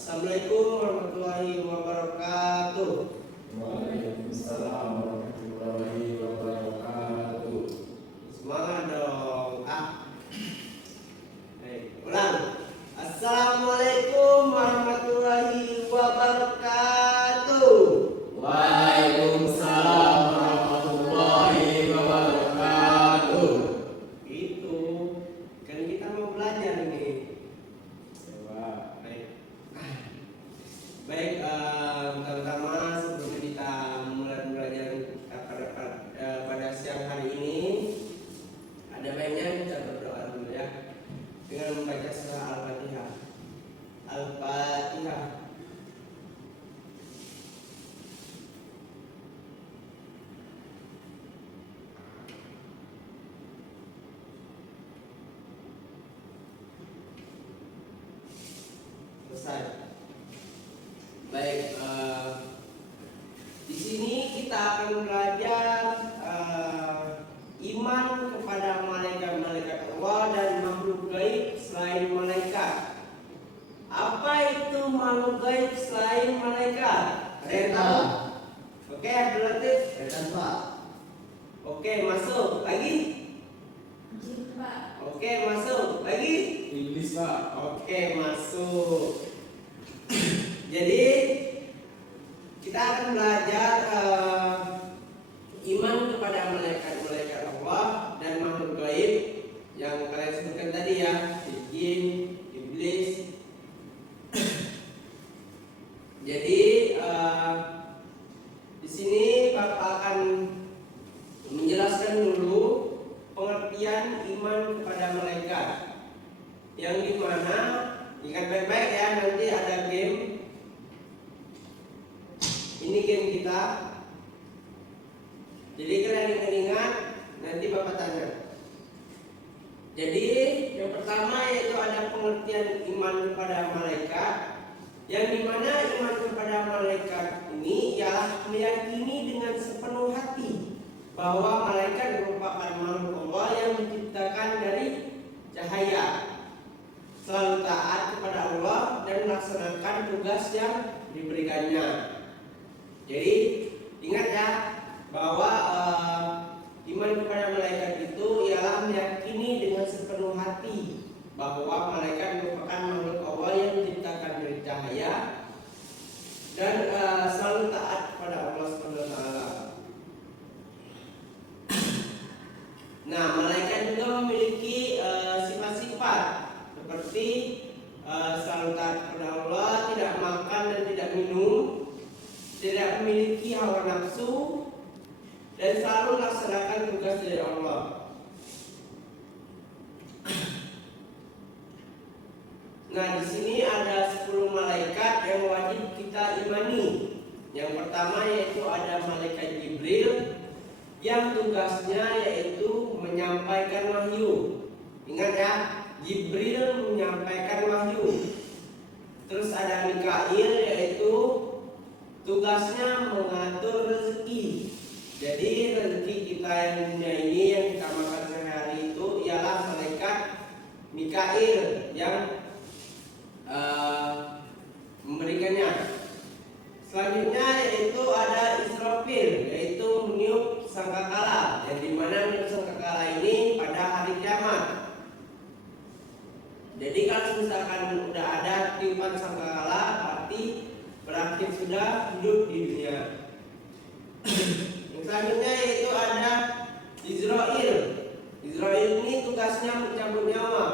Assalamualaikum warahmatullahi wabarakatuh. Waalaikumsalam warahmatullahi wabarakatuh. Semangat dong. Ulang. Assalamualaikum warahmatullahi wabarakatuh. Waalaikumsalam warahmatullahi wabarakatuh. Itu kan kita mau belajar nih. Baik, pertama sebelum kita mulai belajar pada siang hari ini, ada baiknya kita berdoa dulu ya dengan membaca surah Al-Fatihah. Al-Fatihah. Selesai. Baik, di sini kita akan belajar iman kepada malaikat-malaikat Allah dan makhluk gaib selain malaikat. Apa itu makhluk gaib selain malaikat? Ada yang tahu? Oke, berarti Pak. oke, masuk lagi. Oke, masuk lagi. Iblis, Pak. Oke, masuk. Jadi kita akan belajar iman kepada malaikat-malaikat Allah dan makhluk gaib yang kalian sebutkan tadi ya, jin, iblis. Jadi di sini Bapak akan menjelaskan dulu pengertian iman kepada malaikat, yang dimana ingat baik-baik ya, nanti ada game. Ini game kita. Jadi kalian ingat, nanti Bapak tanya. Jadi yang pertama yaitu ada pengertian iman kepada malaikat, yang dimana iman kepada malaikat ini ialah meyakini dengan sepenuh hati bahwa malaikat merupakan makhluk Allah yang diciptakan dari cahaya, selalu taat kepada Allah dan melaksanakan tugas yang diberikannya. Jadi ingat ya bahwa iman kepada malaikat itu ialah meyakini dengan sepenuh hati bahwa malaikat merupakan makhluk Allah yang diciptakan dari cahaya dan selalu taat kepada Allah SWT. Nah, malaikat juga memiliki sifat-sifat seperti selalu taat kepada Allah, tidak makan dan tidak minum, tidak memiliki hawa nafsu, dan selalu melaksanakan tugas dari Allah. Nah, di sini ada 10 malaikat yang wajib kita imani. Yang pertama yaitu ada malaikat Jibril, yang tugasnya yaitu menyampaikan wahyu. Ingat ya, Jibril menyampaikan wahyu. Terus ada Mikail, yaitu tugasnya mengatur rezeki. Jadi rezeki kita yang dunia ini yang kita makan sehari itu ialah malaikat Mikail yang memberikannya. Selanjutnya yaitu ada Israfil, yaitu meniup sangkakala, yang dimana meniup sangkakala ini pada hari kiamat. Jadi kalau misalkan sudah ada tiupan sangkakala, berarti sudah hidup di dunia. Yang selanjutnya yaitu ada Israel. Israel ini tugasnya mencabut nyawa.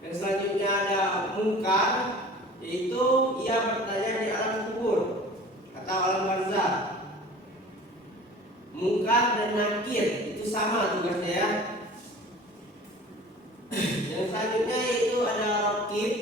Yang selanjutnya ada Munkar, yaitu ia bertanya di alam kubur atau alam barzah. Munkar dan Nakir itu sama tugasnya ya. Yang selanjutnya yaitu ada Raqib,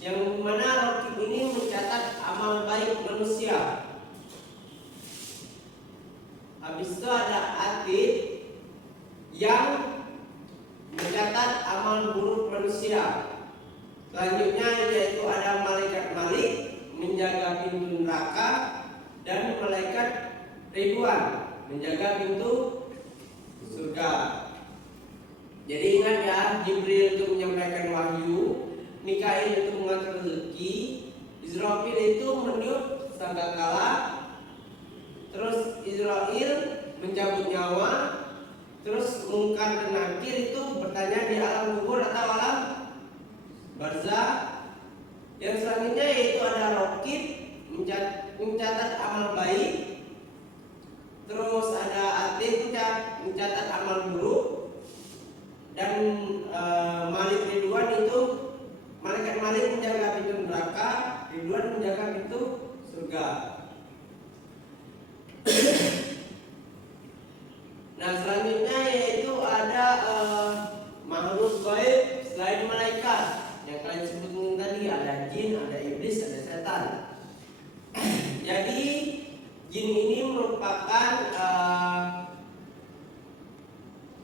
yang mana Raqib ini mencatat amal baik manusia. Habis itu ada Atid yang mencatat amal buruk manusia. Selanjutnya yaitu ada malaikat Malik, menjaga pintu neraka, dan malaikat Ridwan, menjaga pintu surga. Jadi ingat ya, Jibril itu menyampaikan wahyu, Mikail itu mengatur rezeki, Israfil itu meniup sangkakala, terus Israel mencabut nyawa, terus Mungkar dan Nakir itu bertanya di alam kubur atau alam barzah. Yang selanjutnya yaitu ada Rokib, mencatat amal baik, terus ada Atid, mencatat amal buruk, dan Malik Ridwan itu malaikat Malik menjaga pintu neraka, Ridwan menjaga pintu surga. Nah selanjutnya yaitu ada makhluk gaib selain malaikat yang kalian sebutkan tadi, ada jin, ada iblis, ada setan. Jadi jin ini merupakan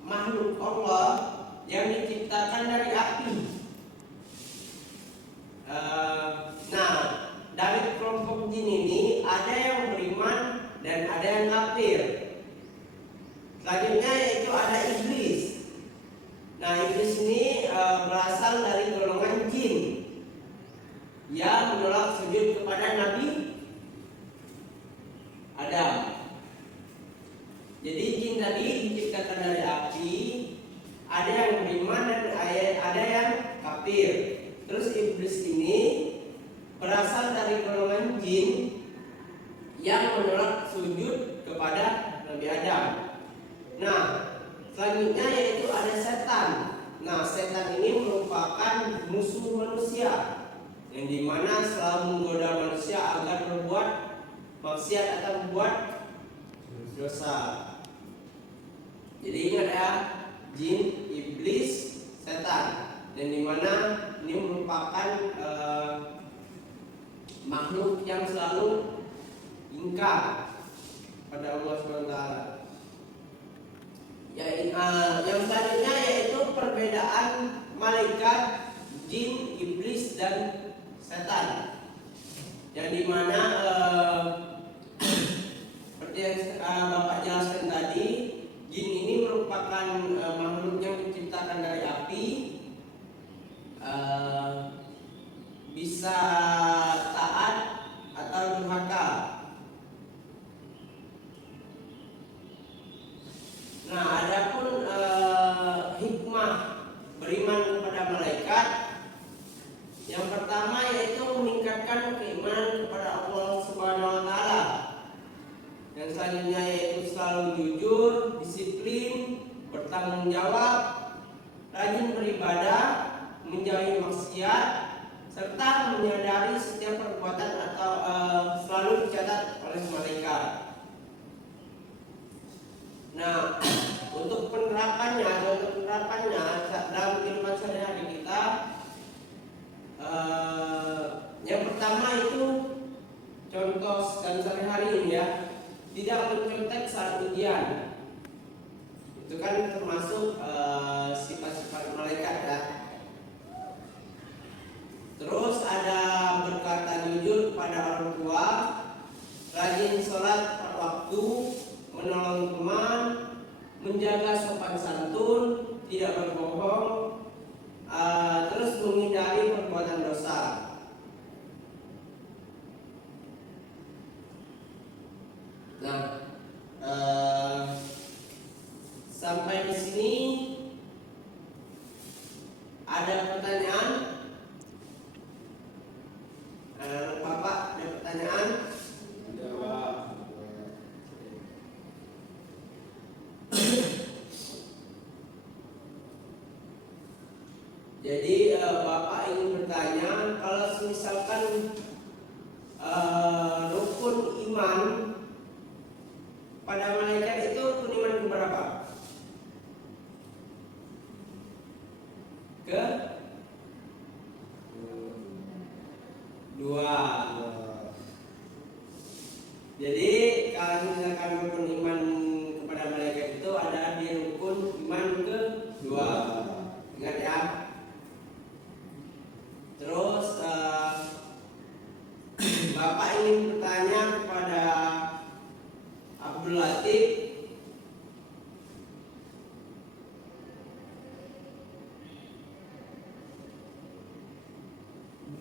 makhluk Allah yang diciptakan dari api. Nah, dari kelompok jin ini ada yang beriman dan ada yang kafir. Selanjutnya yaitu ada iblis. Nah, iblis ini berasal dari golongan jin yang menolak sujud kepada Nabi Adam. Jadi jin tadi diciptakan dari api, ada yang beriman dan ada yang kafir. Terus iblis ini berasal dari golongan jin yang menolak sujud kepada Nabi Adam. Nah, selanjutnya yaitu ada setan. Nah, setan ini merupakan musuh manusia yang dimana selalu menggoda manusia agar berbuat maksiat atau berbuat dosa. Jadi ingat ya, jin, iblis, setan, dan dimana ini merupakan makhluk yang selalu ingkar pada Allah SWT. Yang selanjutnya yaitu perbedaan malaikat, jin, iblis, dan setan. Yang dimana seperti yang Bapak jelaskan tadi, jin ini merupakan makhluk yang diciptakan dari api, bisa taat atau durhaka. Nah, adapun hikmah beriman kepada malaikat, yang pertama yaitu meningkatkan keimanan kepada Allah Subhanahu wa taala. Yang selanjutnya yaitu selalu jujur, disiplin, bertanggung jawab, rajin beribadah, menjauhi maksiat, serta menyadari setiap perbuatan atau selalu dicatat oleh malaikat. Nah, untuk penerapannya dalam kehidupan sehari-hari kita, yang pertama itu contoh dan sehari-hari ini ya, tidak mencontek saat ujian. Itu kan termasuk sifat-sifat malaikat ya. Terus ada berkata jujur kepada orang tua, rajin sholat tepat waktu, menolong teman, menjaga sopan santun, tidak berbohong, terus menghindari perbuatan dosa. Nah, sampai di sini ada pertanyaan? Bapak ada pertanyaan? Jadi Bapak ingin bertanya, kalau misalkan rukun iman pada malaikat itu rukun iman keberapa? Kedua. Jadi kalau misalkan rukun iman kepada malaikat itu ada di rukun iman kedua. Ingat ya. Terus Bapak ingin bertanya kepada Abdul Latif,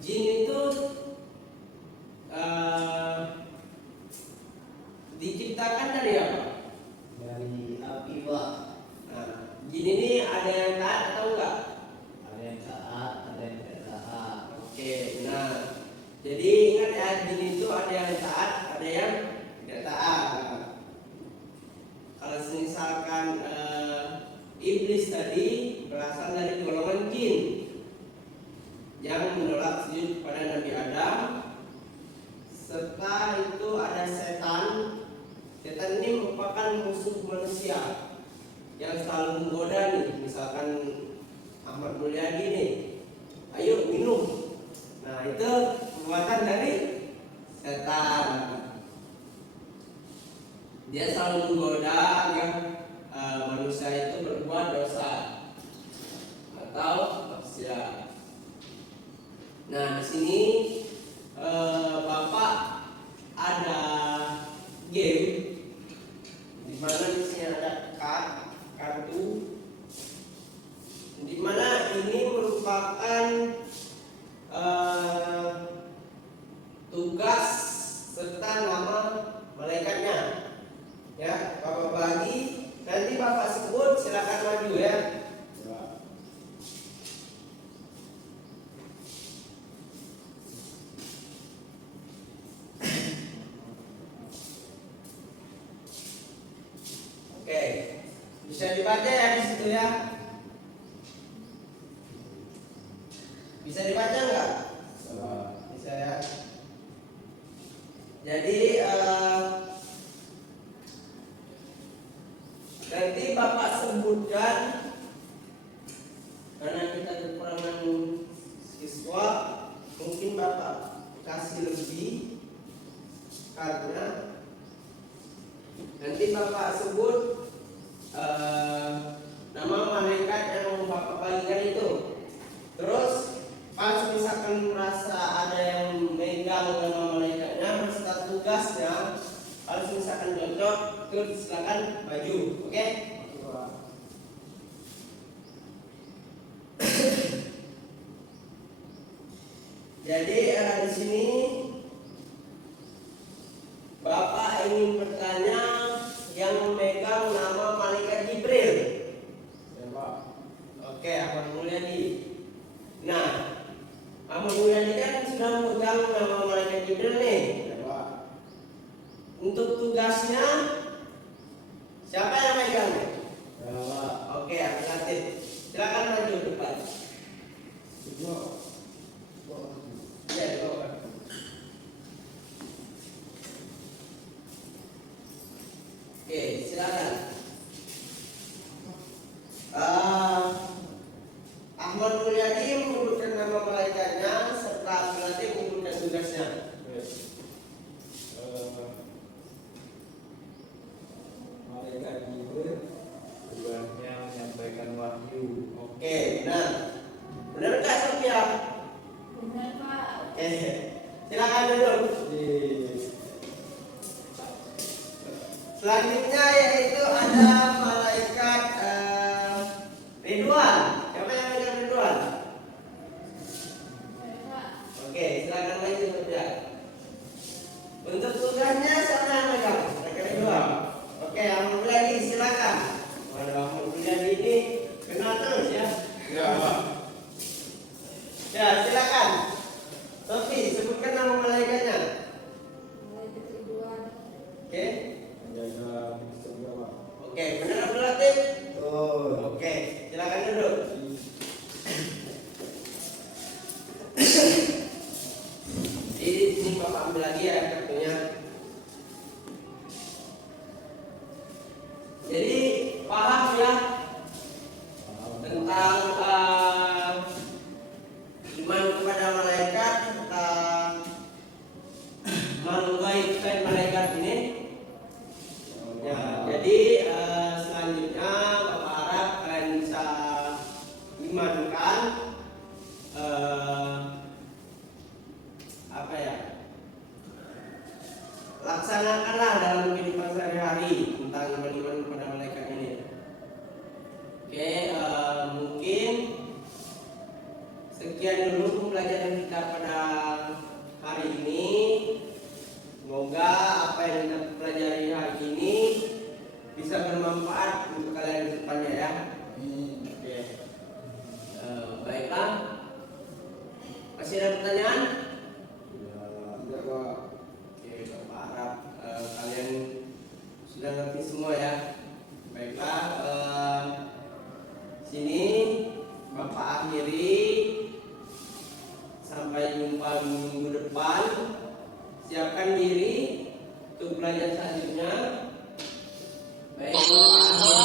jin itu diciptakan dari apa? Dari api, Pak. Nah, jin ini ada yang taat atau enggak? Ada yang taat, ada yang tidak taat. Oke, nah jadi ingat ya, jin itu ada yang taat, ada yang tidak taat. Kalau misalkan iblis tadi berasal dari golongan jin yang menolak sujud kepada Nabi Adam, serta itu ada setan. Setan ini merupakan musuh manusia yang selalu menggoda nih, misalkan Ahmad Mulyadi nih, ayo minum. Nah itu perbuatan dari setan. Dia selalu menggoda agar manusia itu berbuat dosa atau maksiat. Nah di sini Bapak ada game di mana di sini ada kartu, di mana ini merupakan tugas serta nama malaikatnya. Ya, Bapak bagi, nanti Bapak sebut, silakan maju ya. Oke, bisa dibaca ya di situ ya. Bisa dibaca nggak? Bisa ya. Jadi nanti Bapak sebutkan, karena kita kekurangan siswa, mungkin Bapak kasih lebih, karena nanti Bapak sebut nama malaikat yang Bapak bagikan itu. Terus pas misalkan merasa ada yang megang nama malaikatnya beserta tugasnya, kalau misalkan cocok, terus silakan maju, oke? Jadi di sini Bapak ingin bertanya yang memegang nama malaikat Jibril. Ya, Pak. Oke, Ahmad Mulyadi. Nah, Ahmad Mulyadi kan sudah memegang nama malaikat Jibril nih. Ya, Pak. Untuk tugasnya siapa yang megang? Ya, Pak. Oke, afirmatif. Silakan maju depan. Ya, depan. Oke, silakan. Ahmad Mulyadi menyebutkan nama malaikatnya serta afirmatif menyebutkan tugasnya. Malaikat Jibril tugasnya menyampaikan wahyu. Oke, benar. Benar nggak Sophia? Benar, Pak. Oke, silakan duduk. Selanjutnya yaitu ada malaikat Ridwan. Siapa yang megang Ridwan? Benar, Pak. Oke, silakan maju Sophia. Untuk tugasnya siapa yang megang? Malaikat Ridwan. Oke, Ahmad Mulyadi silakan. Waduh, Ahmad Mulyadi ini kenal terus ya. Ya, Pak. Ya, silakan. Sofi, sebutkan nama malaikatnya. Malaikat Ridwan. Oke. Menjaga surga, Pak. Oke, benar afirmatif? Oke, silakan duduk. Ini Bapak ambil lagi ya kartunya. Jadi paham ya tentang iman kepada malaikat, tentang menggaibkan malaikat ini. Ya, jadi selanjutnya Bapak harap kalian bisa imankan apa ya? Laksanakanlah dalam kehidupan sehari-hari tentang iman kepada malaikat ini. Oke, mungkin sekian dulu pembelajaran kita pada Masih ada pertanyaan? Tidak, Pak. Oke, Bapak harap kalian sudah ngerti semua ya. Baiklah, sini Bapak akhiri. Sampai jumpa minggu depan. Siapkan diri untuk belajar selanjutnya. Baik, Bapak akhiri.